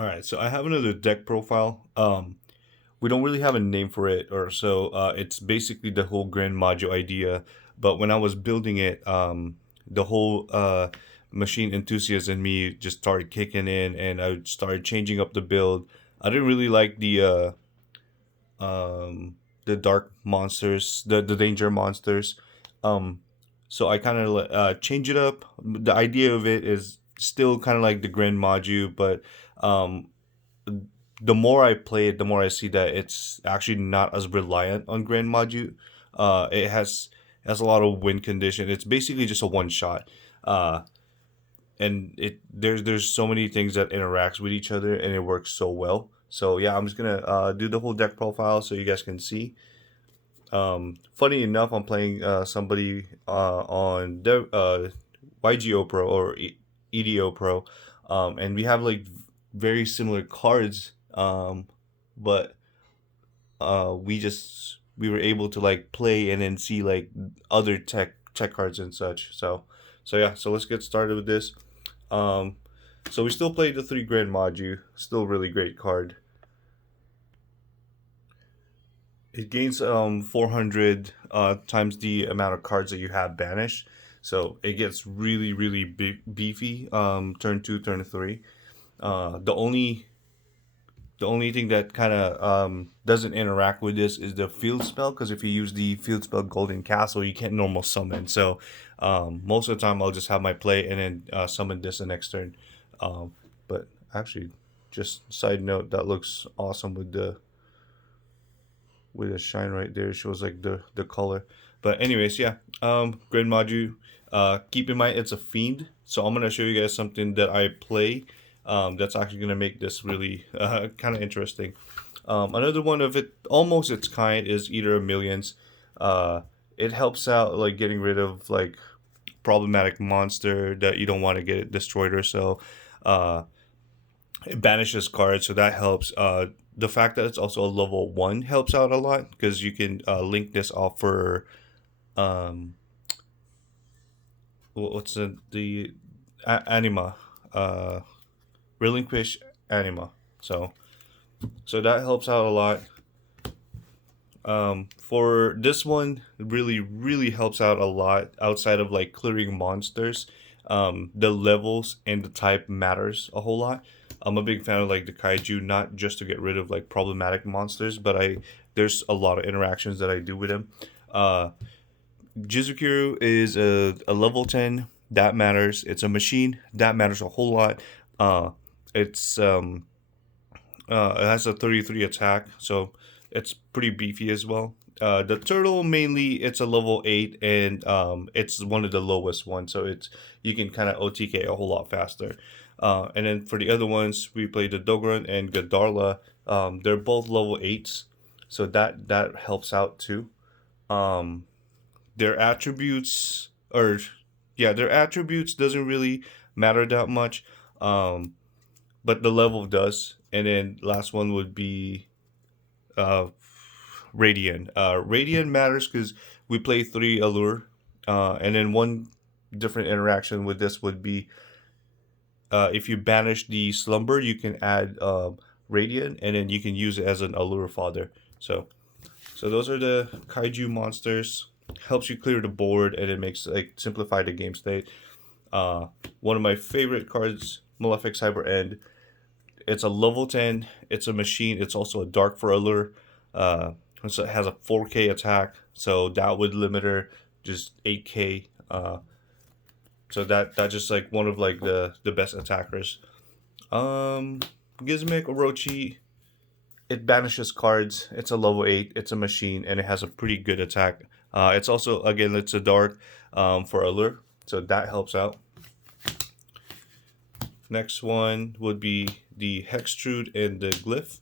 All right, so I have another deck profile. We don't really have a name for it, or so. It's basically the whole grand maju idea. But when I was building it, the whole machine enthusiast in me just started kicking in, and I started changing up the build. I didn't really like the dark monsters, the danger monsters. Um, so I kind of change it up. The idea of it is still kind of like the grand maju, but um the more I play it, the more I see that it's actually not as reliant on Grand Maju. It has a lot of win condition. It's basically just a one shot, uh, and there's so many things that interacts with each other, and it works so well. So yeah, I'm just gonna do the whole deck profile so you guys can see. Funny enough, I'm playing somebody on YGO Pro or EDO Pro, and we have like very similar cards, but we were able to like play and then see like other tech cards and such. So yeah, so let's get started with this. Um, so we still play the 3 grand maju, still really great card. It gains 400 times the amount of cards that you have banished. So it gets really beefy turn 2, turn 3. The only thing that kind of doesn't interact with this is the field spell, because if you use the field spell Golden Castle, you can't normal summon. So most of the time I'll just have my play and then summon this the next turn. But actually, just side note, that looks awesome with the shine right there. It shows like the color. But anyways, yeah. Grand Maju. Keep in mind it's a fiend, so I'm gonna show you guys something that I play. That's actually gonna make this really kind of interesting. Another one of it, almost its kind, is Eater of Millions. It helps out like getting rid of like problematic monster that you don't want to get destroyed or so. Uh, it banishes cards, so that helps. The fact that it's also a level 1 helps out a lot, because you can link this off for um, what's anima, uh, relinquish anima. So that helps out a lot. For this one, really helps out a lot outside of like clearing monsters. The levels and the type matters a whole lot. I'm a big fan of like the kaiju, not just to get rid of like problematic monsters, but there's a lot of interactions that I do with them. Uh, Jizukiru is a level 10, that matters. It's a machine, that matters a whole lot. It's It has a 33 attack, so it's pretty beefy as well. The turtle, mainly it's a level 8, and it's one of the lowest ones, so it's you can kind of OTK a whole lot faster. And then for the other ones, we play the Dogran and Gadarla. They're both level 8s, so that helps out too. Um, their attributes, or yeah, their attributes doesn't really matter that much, but the level does. And then last one would be uh, Radiant. Radiant matters because we play 3 Allure, and then one different interaction with this would be if you banish the Slumber, you can add Radiant, and then you can use it as an Allure fodder. So those are the kaiju monsters. Helps you clear the board, and it makes like simplify the game state. Uh, One of my favorite cards, Malefic Cyber End. It's a level 10. It's a machine. It's also a dark for allure. So it has a 4K attack. So that would limit her just 8K. So that just like one of like the best attackers. Gizmic Orochi. It banishes cards. It's a level 8. It's a machine, and it has a pretty good attack. It's also, again, it's a dark for allure, so that helps out. Next one would be the Trude and the Glyph.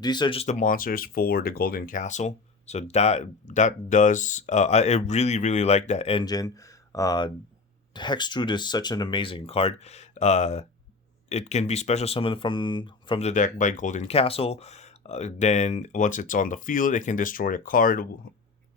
These are just the monsters for the Golden Castle. So that does I really like that engine. Trude is such an amazing card. It can be special summoned from the deck by Golden Castle. Then once it's on the field, it can destroy a card,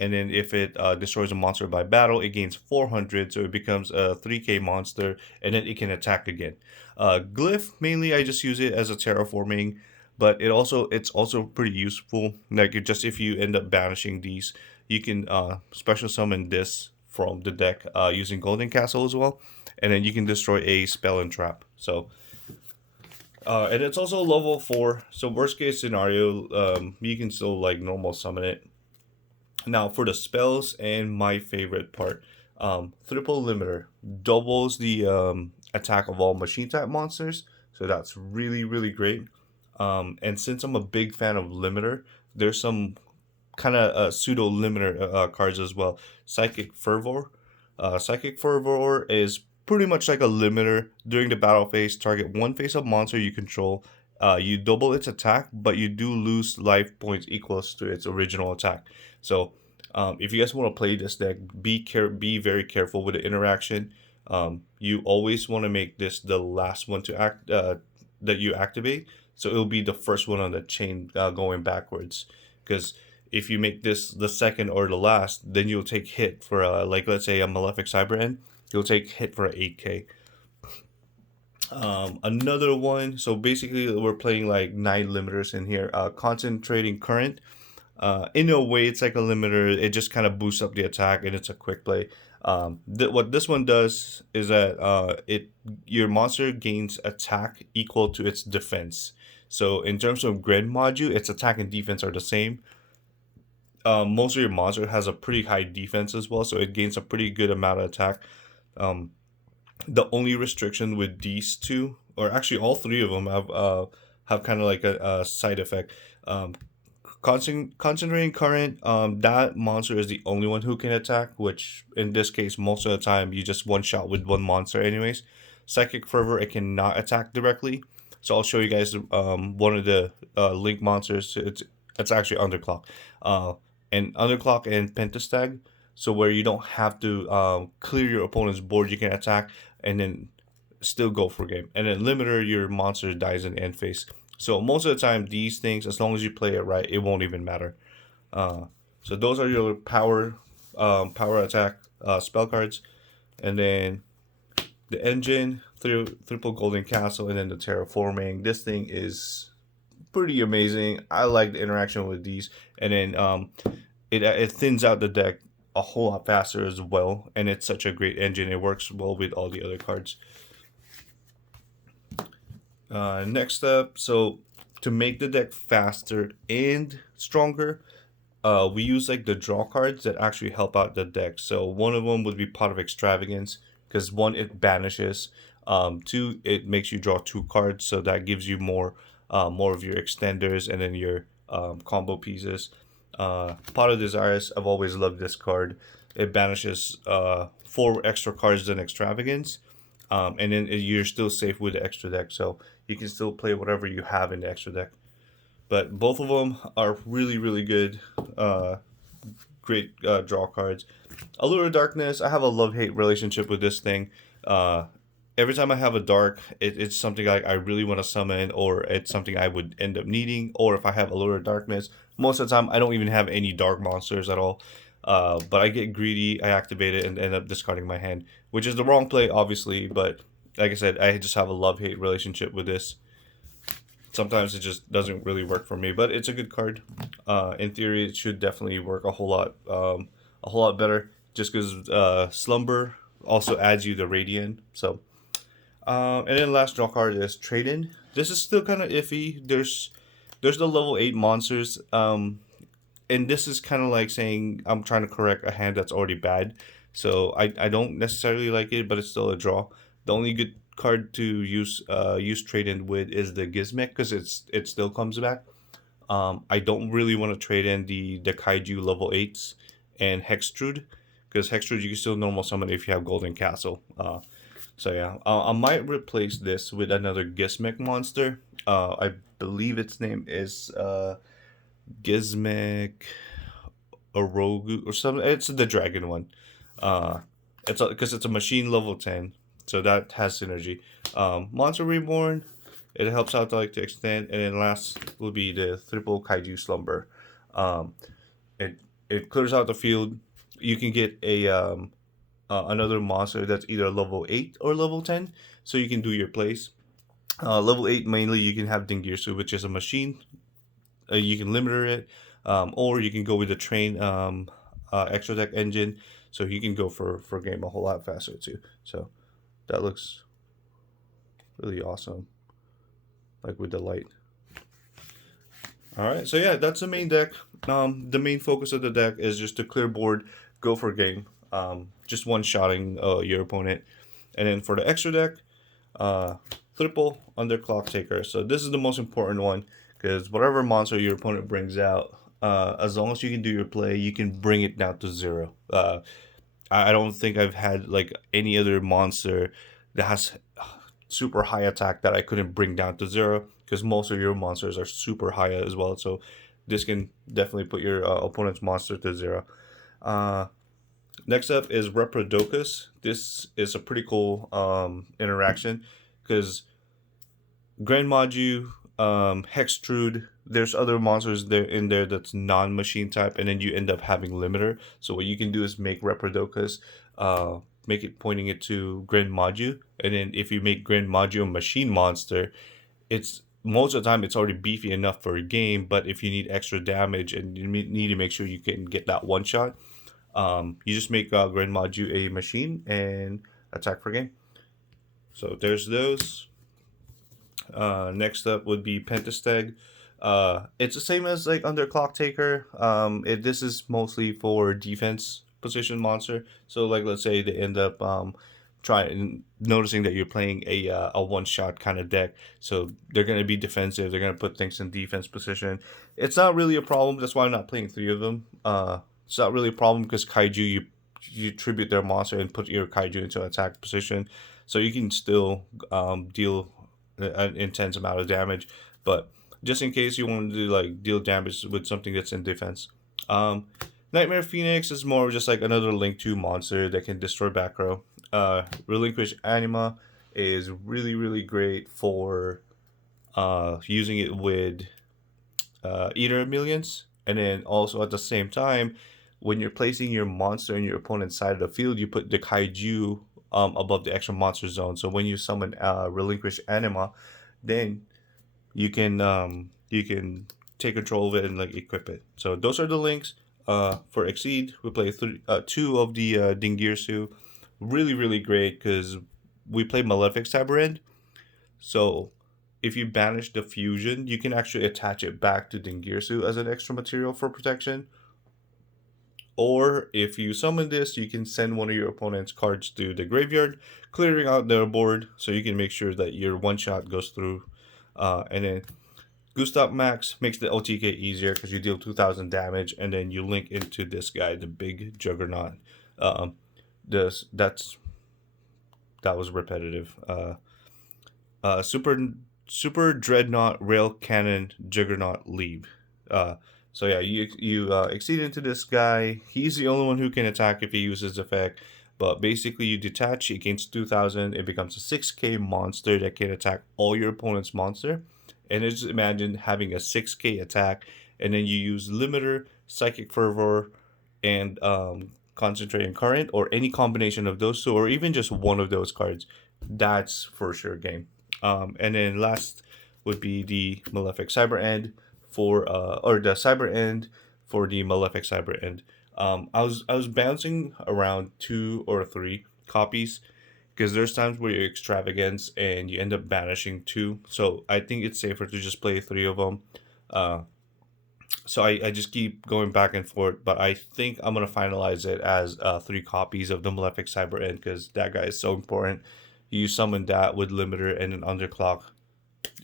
and then if it destroys a monster by battle, it gains 400, so it becomes a 3k monster, and then it can attack again. Glyph, mainly I just use it as a terraforming, but it's also pretty useful. Like just if you end up banishing these, you can special summon this from the deck using Golden Castle as well, and then you can destroy a spell and trap. So and it's also level 4, so worst case scenario, you can still like normal summon it. Now for the spells and my favorite part, triple limiter doubles the attack of all machine type monsters, so that's really great. And since I'm a big fan of limiter, there's some kind of pseudo limiter cards as well. Psychic Fervor. Psychic Fervor is pretty much like a limiter. During the battle phase, target one face-up monster you control. You double its attack, but you do lose life points equals to its original attack. So, if you guys want to play this deck, be very careful with the interaction. You always want to make this the last one to act that you activate, so it'll be the first one on the chain going backwards. Because if you make this the second or the last, then you'll take hit for like let's say a malefic cyber end, you'll take hit for 8k. Another one, so basically we're playing like 9 limiters in here. Concentrating current, in a way it's like a limiter, it just kind of boosts up the attack and it's a quick play. What this one does is that your monster gains attack equal to its defense. So in terms of gren maju, its attack and defense are the same. Most of your monster has a pretty high defense as well, so it gains a pretty good amount of attack. The only restriction with these two, or actually all three of them, have kind of like a side effect. Concentrating current, that monster is the only one who can attack, which in this case most of the time you just one shot with one monster anyways. Psychic Fervor, it cannot attack directly, so I'll show you guys one of the link monsters. It's actually underclock, and underclock and pentastag, so where you don't have to clear your opponent's board, you can attack and then still go for game. And then limiter, your monster dies in end phase. So most of the time, these things, as long as you play it right, it won't even matter. So those are your power attack spell cards. And then the engine, triple golden castle, and then the terraforming. This thing is pretty amazing. I like the interaction with these. And then it thins out the deck a whole lot faster as well, and it's such a great engine. It works well with all the other cards. Next up, so to make the deck faster and stronger, we use like the draw cards that actually help out the deck. So one of them would be Pot of Extravagance, because one, it banishes, two, it makes you draw 2 cards, so that gives you more of your extenders and then your combo pieces. Pot of Desires, I've always loved this card. It banishes 4 extra cards than Extravagance, and then you're still safe with the extra deck, so you can still play whatever you have in the extra deck. But both of them are really good, great draw cards. Allure of Darkness, I have a love-hate relationship with this thing. Every time I have a dark, it's something I really want to summon, or it's something I would end up needing. Or if I have Allure of Darkness, most of the time I don't even have any dark monsters at all. But I get greedy, I activate it, and end up discarding my hand, which is the wrong play, obviously. But like I said, I just have a love-hate relationship with this. Sometimes it just doesn't really work for me, but it's a good card. In theory, it should definitely work a whole lot better, just because Slumber also adds you the Radiant. So, and then last draw card is Trade In. This is still kind of iffy. There's the level 8 monsters, and this is kind of like saying I'm trying to correct a hand that's already bad. So I don't necessarily like it, but it's still a draw. The only good card to use trade in with is the Gizmek, because it still comes back. I don't really want to trade in the kaiju level 8s and Hextrude, because Hextrude you can still normal summon if you have Golden Castle. So yeah, I might replace this with another Gizmek monster. I believe its name is Gizmek Orogu or something. It's the dragon one. It's because it's a machine level 10, so that has synergy. Monster Reborn, it helps out to extend, and then last will be the triple kaiju slumber. it clears out the field. You can get a another monster that's either level 8 or level 10, so you can do your plays. Level 8 mainly you can have Dingirsu, which is a machine. You can limiter it, or you can go with the train extra deck engine, so you can go for game a whole lot faster too. So that looks really awesome, like with the light. All right, so yeah, that's the main deck. The main focus of the deck is just to clear board, go for game, just one shotting your opponent, and then for the extra deck, triple underclock taker. So this is the most important one because whatever monster your opponent brings out, as long as you can do your play, you can bring it down to 0. I don't think I've had like any other monster that has super high attack that I couldn't bring down to 0, because most of your monsters are super high as well. So this can definitely put your opponent's monster to 0. Next up is reprodocus. This is a pretty cool interaction because gren, maju, hex, trude. There's other monsters there in there that's non-machine type, and then you end up having limiter. So what you can do is make reprodocus, make it pointing it to gren, maju, and then if you make gren, maju a machine monster, it's most of the time it's already beefy enough for a game. But if you need extra damage and you need to make sure you can get that one shot, you just make gren, maju a machine and attack for game. So there's those. Next up would be Pentasteg. It's the same as like underclock taker. This is mostly for defense position monster. So like let's say they end up noticing that you're playing a one shot kind of deck. So they're gonna be defensive. They're gonna put things in defense position. It's not really a problem. That's why I'm not playing 3 of them. It's not really a problem because kaiju you tribute their monster and put your kaiju into attack position, so you can still deal an intense amount of damage. But just in case you want to like deal damage with something that's in defense, Nightmare Phoenix is more just like another Link 2 monster that can destroy back row. Relinquish Anima is really great for using it with Eater of Millions, and then also at the same time, when you're placing your monster in your opponent's side of the field, you put the kaiju above the extra monster zone. So when you summon Relinquish Anima, then you can take control of it and like equip it. So those are the links. For Exceed, we play 2 of the Dingirsu. Really great because we play Malefic Cyberend. So if you banish the fusion, you can actually attach it back to Dingirsu as an extra material for protection. Or if you summon this, you can send one of your opponent's cards to the graveyard, clearing out their board, so you can make sure that your one shot goes through. And then Gustav Max makes the OTK easier because you deal 2,000 damage, and then you link into this guy, the big Juggernaut. That was repetitive. Super Dreadnought Rail Cannon Juggernaut Leave. So yeah, you exceed into this guy. He's the only one who can attack if he uses effect. But basically, you detach. It gains 2,000. It becomes a 6k monster that can attack all your opponent's monster. And just imagine having a 6k attack, and then you use limiter, psychic fervor, and concentrating current, or any combination of those 2, or even just one of those cards. That's for sure game. And then last would be the Malefic Cyber End or the Cyber End for the Malefic Cyber End. I was bouncing around 2 or 3 copies because there's times where you extravagance and you end up banishing 2. So I think it's safer to just play 3 of them. So I just keep going back and forth, but I think I'm gonna finalize it as 3 copies of the Malefic Cyber End because that guy is so important. You summon that with limiter and an underclock,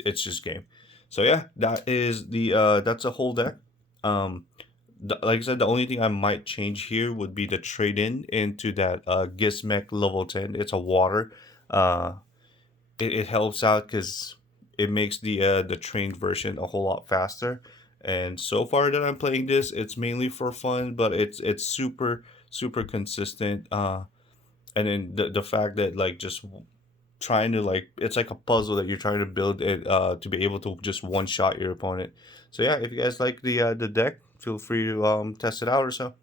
it's just game. So yeah, that is that's a whole deck. Like I said, the only thing I might change here would be the trade into that Gizmek level 10. It's a water. It helps out because it makes the trained version a whole lot faster. And so far that I'm playing this, it's mainly for fun, but it's super consistent. And then the fact that like just trying to like, it's like a puzzle that you're trying to build it to be able to just one shot your opponent. So yeah, if you guys like the deck, feel free to test it out or so.